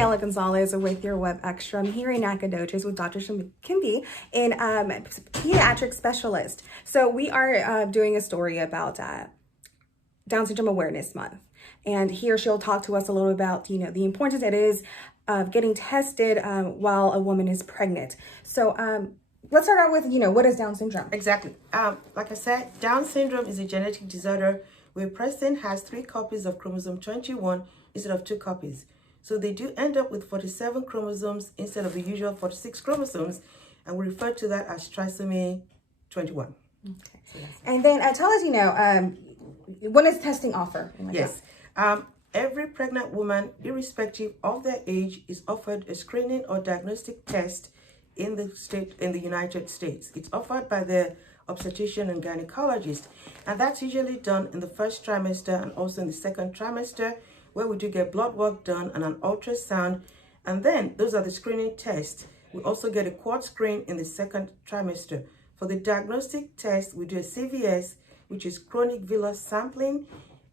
Mariela Gonzalez with your WebXtra. I'm here in Nacogdoches with Dr. Sokunbi, a pediatric specialist. So we are doing a story about Down Syndrome Awareness Month. And here she'll talk to us a little about, the importance it is of getting tested while a woman is pregnant. So let's start out with, what is Down syndrome? Exactly. Like I said, Down syndrome is a genetic disorder where a person has 3 copies of chromosome 21 instead of 2 copies. So they do end up with 47 chromosomes instead of the usual 46 chromosomes, and we refer to that as trisomy 21. Okay. So and then tell us, when is testing offered? Yes. Every pregnant woman, irrespective of their age, is offered a screening or diagnostic test in the United States. It's offered by the obstetrician and gynecologist, and that's usually done in the first trimester and also in the second trimester, where we do get blood work done and an ultrasound, and then those are the screening tests. We also get a quad screen in the second trimester. For the diagnostic test, we do a CVS, which is chronic villus sampling.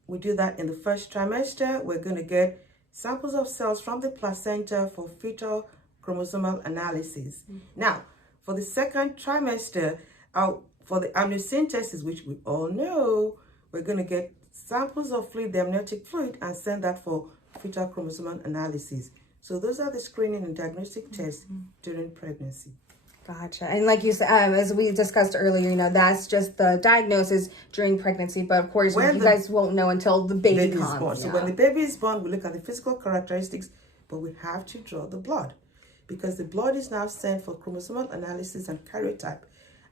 We do that in the first trimester. We're going to get samples of cells from the placenta for fetal chromosomal analysis. Now, for the second trimester, for the amniocentesis, which we all know, we're going to get samples of fluid, the amniotic fluid, and send that for fetal chromosomal analysis. So those are the screening and diagnostic tests during pregnancy. Gotcha. And like you said, as we discussed earlier, that's just the diagnosis during pregnancy. But of course, you guys won't know until the baby comes. Is born. So when the baby is born, we look at the physical characteristics, but we have to draw the blood, because the blood is now sent for chromosomal analysis and karyotype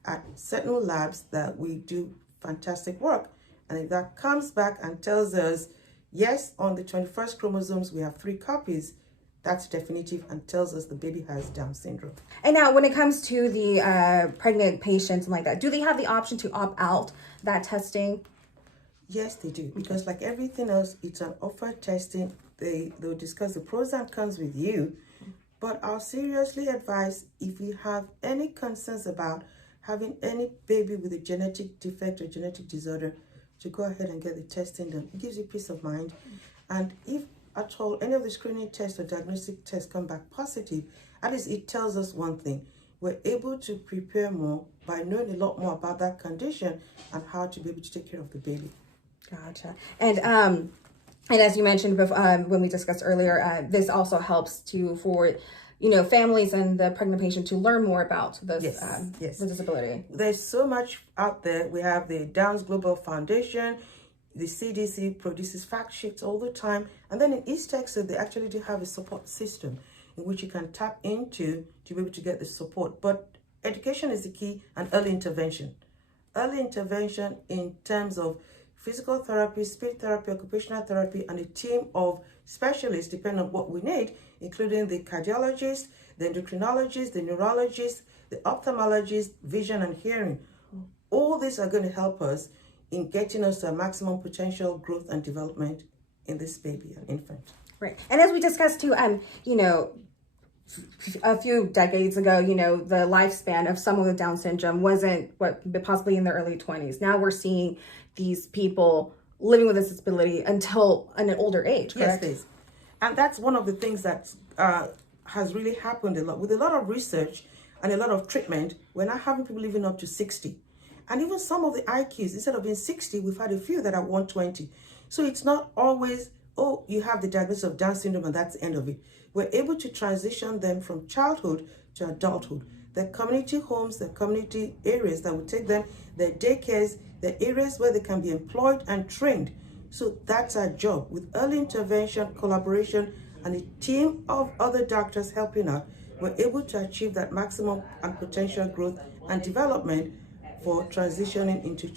at certain labs that we do fantastic work. And if that comes back and tells us, yes, on the 21st chromosomes, we have 3 copies, that's definitive and tells us the baby has Down syndrome. And now when it comes to the pregnant patients and like that, do they have the option to opt out that testing? Yes, they do, because like everything else, it's an offered testing. They'll discuss the pros and cons with you, but I'll seriously advise, if you have any concerns about having any baby with a genetic defect or genetic disorder, to go ahead and get the testing done. It gives you peace of mind. And if at all any of the screening tests or diagnostic tests come back positive, at least it tells us one thing: we're able to prepare more by knowing a lot more about that condition and how to be able to take care of the baby. Gotcha. And as you mentioned before, when we discussed earlier, this also helps for families and the pregnant patient to learn more about this, the disability. There's so much out there. We have the Downs Global Foundation. The CDC produces fact sheets all the time. And then in East Texas, they actually do have a support system in which you can tap into to be able to get the support. But education is the key, and early intervention. Early intervention in terms of physical therapy, speech therapy, occupational therapy, and a team of specialists, depending on what we need, including the cardiologist, the endocrinologist, the neurologist, the ophthalmologist, vision and hearing. All these are going to help us in getting us to a maximum potential growth and development in this baby and infant. Right. And as we discussed too, a few decades ago, the lifespan of someone with Down syndrome wasn't possibly in their early 20s. Now we're seeing these people living with this disability until an older age, correct? Yes, please. And that's one of the things that has really happened a lot. With a lot of research and a lot of treatment, we're now having people living up to 60. And even some of the IQs, instead of being 60, we've had a few that are 120. So it's not always, you have the diagnosis of Down syndrome and that's the end of it. We're able to transition them from childhood to adulthood. Their community homes, their community areas that will take them, their daycares, their areas where they can be employed and trained. So that's our job. With early intervention, collaboration, and a team of other doctors helping out, we're able to achieve that maximum and potential growth and development for transitioning into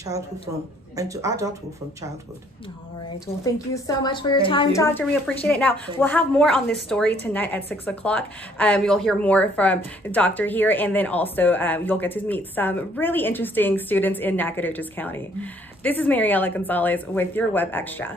adulthood from childhood. All right. Well, thank you so much for your time, Doctor. We appreciate it. Now, we'll have more on this story tonight at 6 o'clock. You'll hear more from Doctor here, and then also you'll get to meet some really interesting students in Nacogdoches County. This is Mariela Gonzalez with your WebXtra.